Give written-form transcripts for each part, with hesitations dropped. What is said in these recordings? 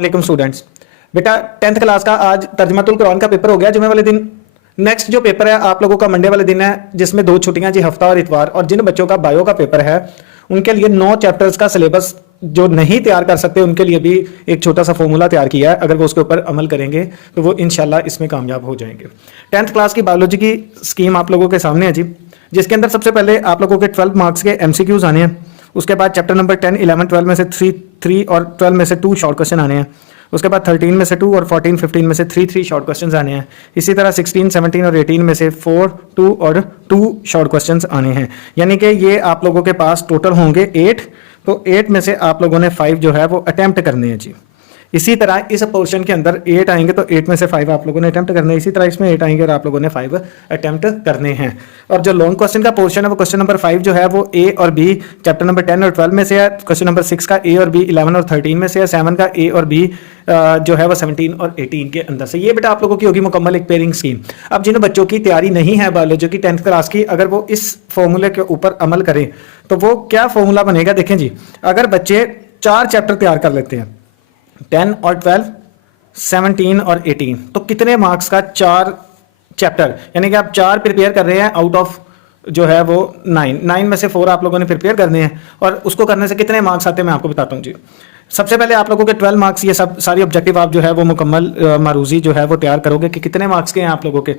वालेकुम स्टूडेंट्स। बेटा 10th class का आज तर्जुमातुल कुरान का पेपर हो गया जुमे वाले दिन। नेक्स्ट जो पेपर है आप लोगों का मंडे वाले दिन है, जिसमें 2 छुट्टियां जी, हफ्ता और इतवार। और जिन बच्चों का बायो का पेपर है उनके लिए 9 चैप्टर्स का सिलेबस जो नहीं तैयार कर सकते उनके लिए भी एक छोटा सा फॉर्मूला तैयार किया है। अगर वो उसके ऊपर अमल करेंगे तो वो इंशाल्लाह इसमें कामयाब हो जाएंगे। 10th क्लास की बायोलॉजी की स्कीम आप लोगों के सामने है जी, जिसके अंदर सबसे पहले आप लोगों के 12 मार्क्स के MCQs आने हैं। उसके बाद चैप्टर नंबर 10, 11, 12 में से 3 और 12 में से 2 शॉर्ट क्वेश्चन आने हैं। उसके बाद 13 में से 2 और 14, 15 में से 3 शॉर्ट क्वेश्चंस आने हैं। इसी तरह 16, 17 और 18 में से 4, 2 और 2 शॉर्ट क्वेश्चंस आने हैं। यानी कि ये आप लोगों के पास टोटल होंगे 8। तो 8 में से आप लोगों ने 5 जो है वो अटेम्प्ट करने हैं जी। इसी तरह इस पोर्शन के अंदर 8 आएंगे तो 8 में से 5 आप लोगों ने अटेम्प्ट करने हैं। इसी तरह इसमें 8 आएंगे और आप लोगों ने 5 अटेम्प्ट करने हैं। और जो लॉन्ग क्वेश्चन का पोर्शन है वो क्वेश्चन नंबर 5 जो है वो A और B चैप्टर नंबर 10 और 12 में से है। क्वेश्चन नंबर 6 का A और B 11 और 13 में से है। 7 का A और B जो है वो 17 और 18 के अंदर से। ये बेटा आप लोगों की होगी मुकम्मल एक पेयरिंग स्कीम। अब जिन बच्चों की तैयारी नहीं है बायोलॉजी की 10th क्लास की, अगर वो इस फॉर्मूले के ऊपर अमल करें तो वो क्या फॉर्मूला बनेगा देखें जी। अगर बच्चे 4 चैप्टर तैयार कर लेते हैं, 10 और 12, 17 और 18, तो कितने मार्क्स का 4 चैप्टर, यानी कि आप 4 प्रिपेयर कर रहे हैं आउट ऑफ जो है वो 9 में से 4 आप लोगों ने प्रिपेयर करने हैं। और उसको करने से कितने मार्क्स आते हैं मैं आपको बताता हूँ जी। सबसे पहले आप लोगों के 12 मार्क्स, ये सब सारी ऑब्जेक्टिव आप जो है वो मुकम्मल मारूजी जो है वो तैयार करोगे कि कितने मार्क्स के हैं आप लोगों के,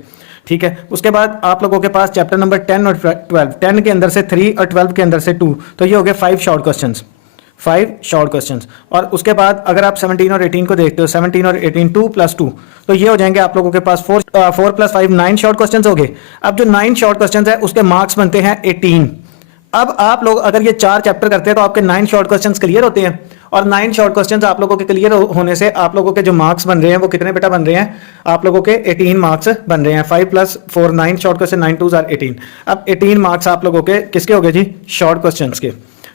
ठीक है। उसके बाद आप लोगों के पास चैप्टर नंबर 10 और 12, 10 के अंदर से 3 और 12 के अंदर से 2, तो ये हो गए 5 शॉर्ट क्वेश्चंस, 5 शॉर्ट क्वेश्चंस। और उसके बाद अगर आप 17 और 18 को देखते हो, 17 और 18 2 + 2, तो ये हो जाएंगे आप लोगों के पास 4 + 5 9 शॉर्ट क्वेश्चंस हो गए। अब जो 9 शॉर्ट क्वेश्चंस है उसके मार्क्स बनते हैं 18। अब आप लोग अगर ये 4 चैप्टर करते हैं तो आपके 9 शॉर्ट क्वेश्चंस क्लियर होते हैं। और 9 शॉर्ट क्वेश्चंस आप लोगों के क्लियर होने से आप लोगों के जो मार्क्स बन रहे हैं वो कितने बेटा बन रहे हैं, आप लोगों के 18 मार्क्स बन रहे हैं। 5 + 4 9 शॉर्ट क्वेश्चन, 9 2s are 18। अब 18 मार्क्स आप लोगों के किसके हो गए जी, शॉर्ट क्वेश्चंस के,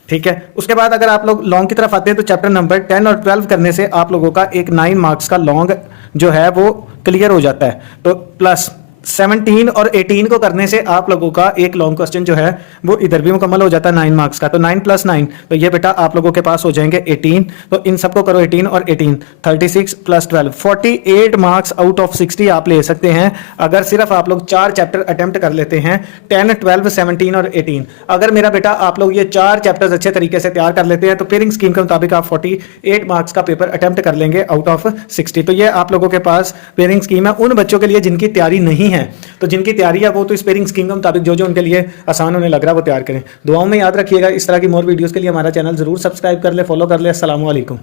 ठीक है। उसके बाद अगर आप लोग लॉन्ग की तरफ आते हैं तो चैप्टर नंबर 10 और 12 करने से आप लोगों का एक 9 मार्क्स का लॉन्ग जो है वो क्लियर हो जाता है। तो प्लस 17 और 18 को करने से आप लोगों का एक लॉन्ग क्वेश्चन जो है वो इधर भी मुकम्मल हो जाता है 9 मार्क्स का। तो 9 + 9, तो ये बेटा आप लोगों के पास हो जाएंगे 18। तो इन सबको करो 18 और 18, 36 + 12, 48 मार्क्स आउट ऑफ 60 आप ले सकते हैं अगर सिर्फ आप लोग 4 चैप्टर अटेम्प्ट कर लेते हैं, 10, 12, 17 और 18। अगर मेरा बेटा आप लोग ये 4 चैप्टर्स अच्छे तरीके से तैयार कर लेते हैं तो पेयरिंग स्कीम के मुताबिक आप 48 मार्क्स का पेपर अटेम्प्ट कर लेंगे आउट ऑफ 60। तो ये आप लोगों के पास पेयरिंग स्कीम है उन बच्चों के लिए जिनकी तैयारी नहीं है। तो जिनकी तैयारी है वो तो इस पेयरिंग स्कीम के मुताबिक जो जो उनके लिए आसान होने लग रहा है वो तैयार करें। दुआओं में याद रखिएगा। इस तरह की मोर वीडियोस के लिए हमारा चैनल जरूर सब्सक्राइब कर ले, फॉलो कर ले। अस्सलाम वालेकुम।